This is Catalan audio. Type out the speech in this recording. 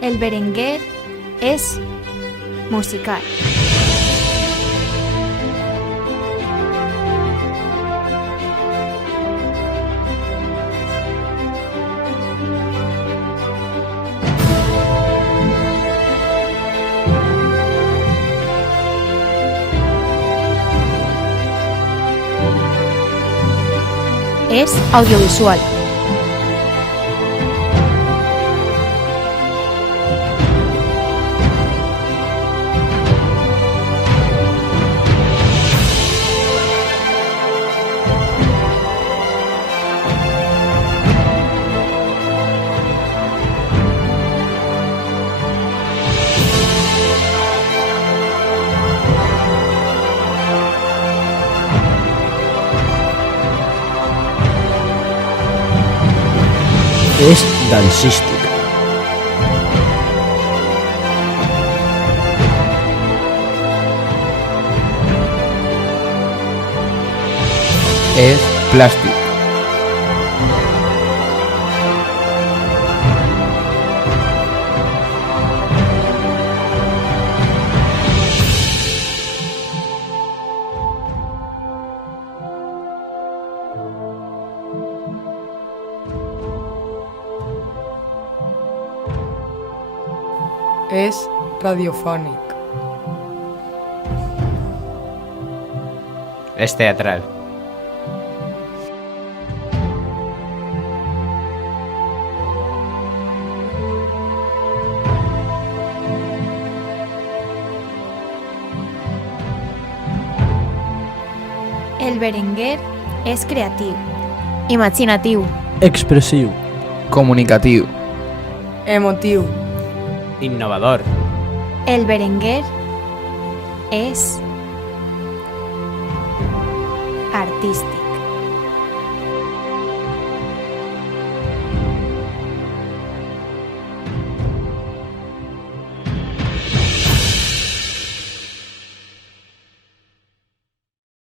El Berenguer és musical. És audiovisual. És dansístic. És plàstic. És radiofònic. És teatral. El Berenguer és creatiu, imaginatiu, Expressiu. Comunicatiu. Emotiu. Innovador. El Berenguer és artístic.